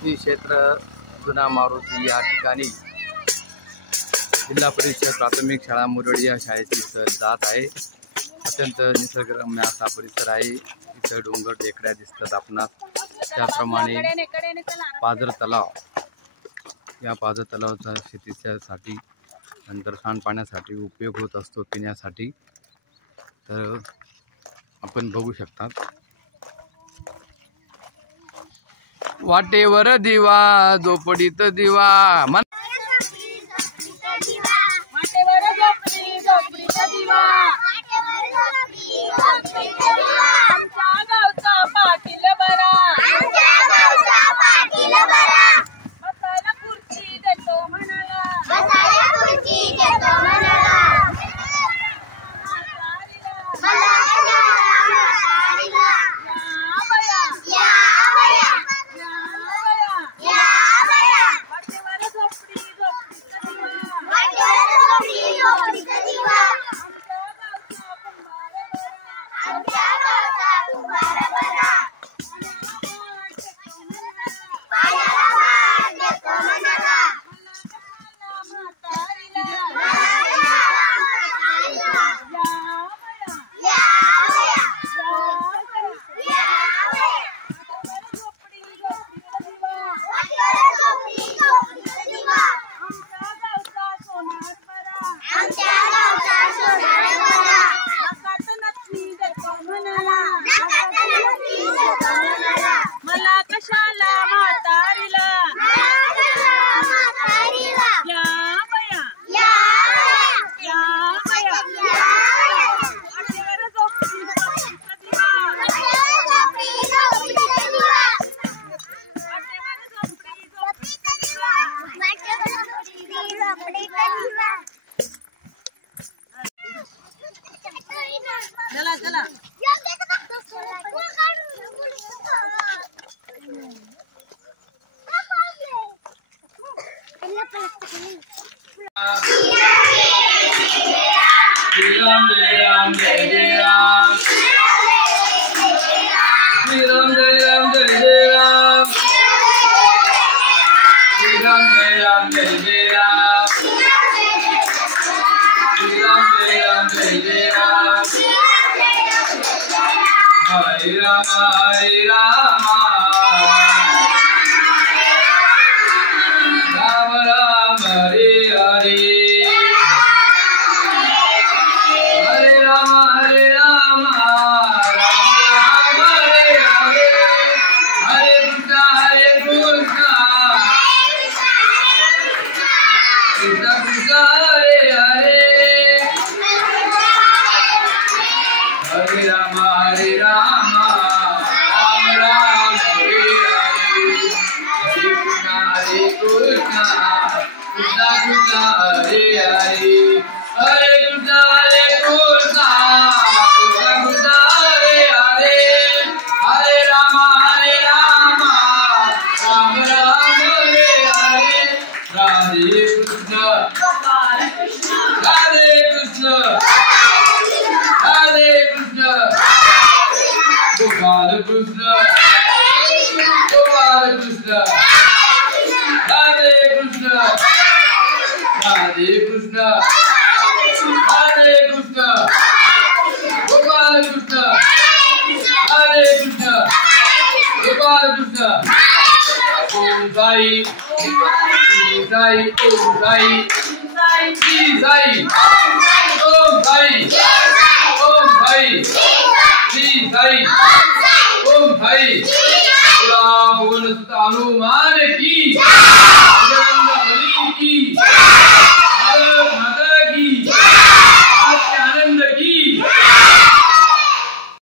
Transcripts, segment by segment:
श्री क्षेत्र जुना मारुती या ठिकाणी जिल्हा परिषद प्राथमिक शाळा मुरडी या शाळेची सहल जात आहे। अत्यंत निसर्गरम्य असा परिसर आहे। इथं डोंगर टेकड्या दिसतात आपणास। त्याप्रमाणे पाझर तलाव, या पाझर तलावाचा शेतीसाठी नंतर सांडपाण्यासाठी उपयोग होत असतो, पिण्यासाठी। तर आपण बघू शकता वाटेवर दिवा झोपडीत दिवा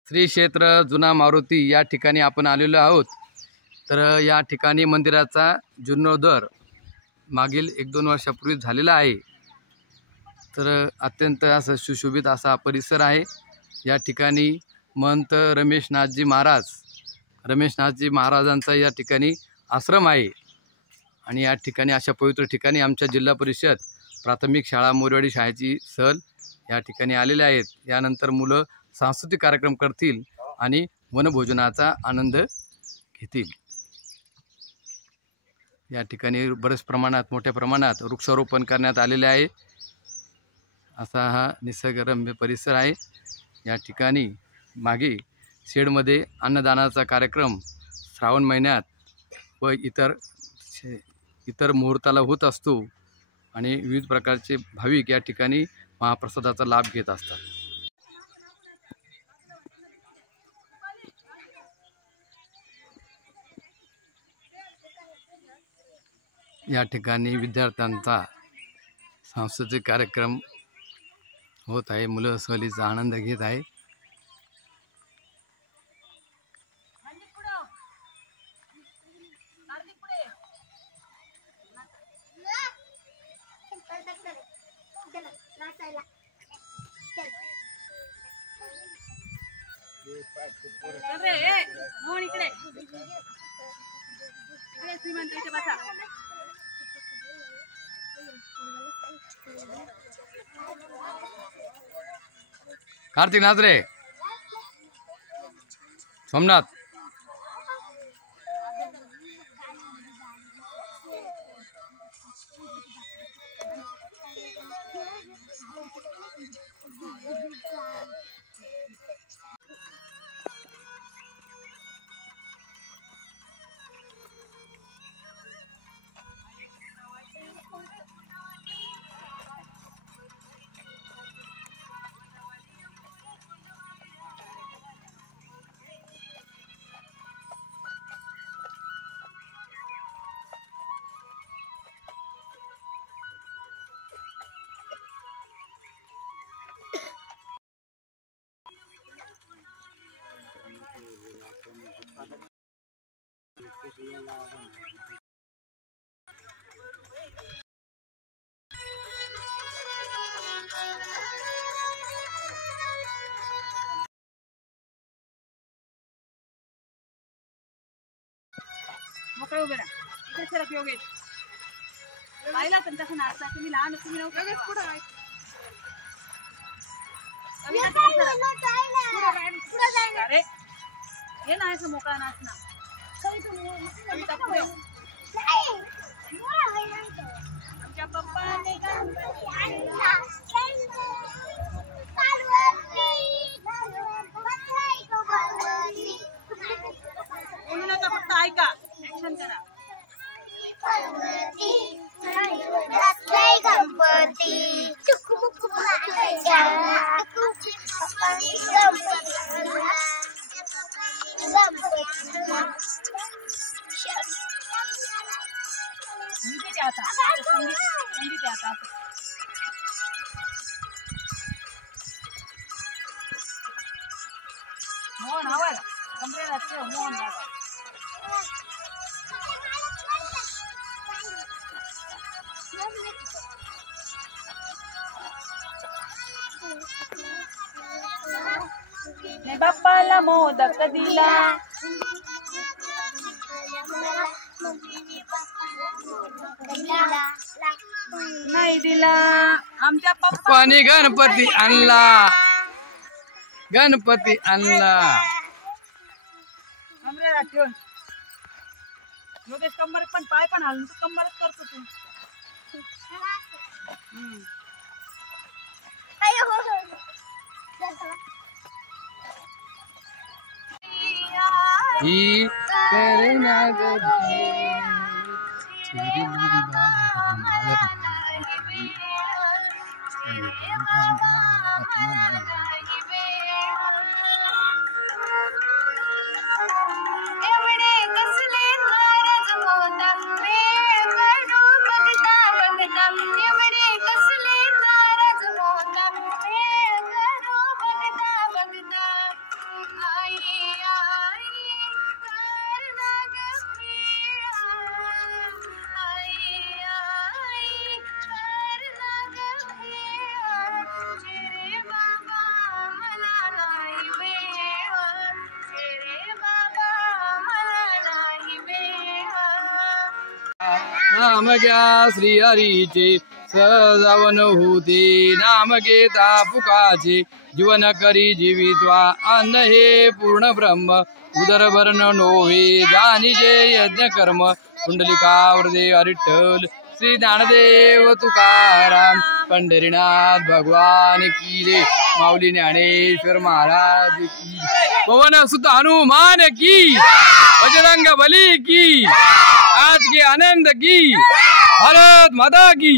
श्री क्षेत्र जुना मारुती या ठिकाणी आपण आलेलो आहोत। तर या ठिकाणी मंदिराचा जीर्णोद्धार मागील 1-2 वर्षापूर्वी झालेला आहे। तर अत्यंत असं सुशोभित असा परिसर आहे। या ठिकाणी महंत रमेशनाथजी महाराजांचा या ठिकाणी आश्रम आहे। आणि या ठिकाणी अशा पवित्र ठिकाणी आमच्या जिल्हा परिषद प्राथमिक शाळा मुरडी शाळेची सहल या ठिकाणी आलेले आहेत। यानंतर मुलं सांस्कृतिक कार्यक्रम करतील आणि वनभोजनाचा आनंद घेतील। या ठिकाणी बरेच प्रमाणात मोठ्या प्रमाणात वृक्षारोपण करण्यात आलेले आहे। असा हा निसर्गरम्य परिसर आहे। या ठिकाणी मागे शेडमध्ये अन्नदानाचा कार्यक्रम श्रावण महिन्यात व इतर मुहूर्ताला होत असतो आणि विविध प्रकारचे भाविक या ठिकाणी महाप्रसादाचा लाभ घेत असतात। या ठिकाणी विद्यार्थ्यांचा सांस्कृतिक कार्यक्रम होत आहे। मुलं सहलीचा आनंद घेत आहे। कार्तिक नाजरे सोमनाथ मोकळे उभे राहा। इथे सरक योगेश। पाहिला तुमचा नाश्ता तुम्ही लहान तुम्ही नव्हते पुढे अरे हे नाही असं मोकळा नाचना आमच्या पप्पाने बोलू नका फक्त ऐका ऍक्शन करा संगीत आता संगीत आता मोहन आवाज कमरेला ठेव मोहन दादा ने बाप्पाला मोदक दिला नाही दिला आमच्या पप्पाने गणपती आणला गणपती आणला कमरेला ठेवून योगेश कंबर पण पाय पण हालून तू कंबरच करतो तू ही करना राम गया श्री हरीचे सजावन होते नाम घेता फुकाचे जीवन करी जीवित्वा अन्न हे पूर्ण ब्रह्म उदर भरण नोहे जानिजे यज्ञ कर्म कुंडलिका हृदय विठ्ठल श्री ज्ञानदेव तुकाराम पंढरीनाथ भगवान की जय माऊली ज्ञानेश्वर महाराज की पवन सुत हनुमान की बजरंग बली की आज के आनंद की भारत माता की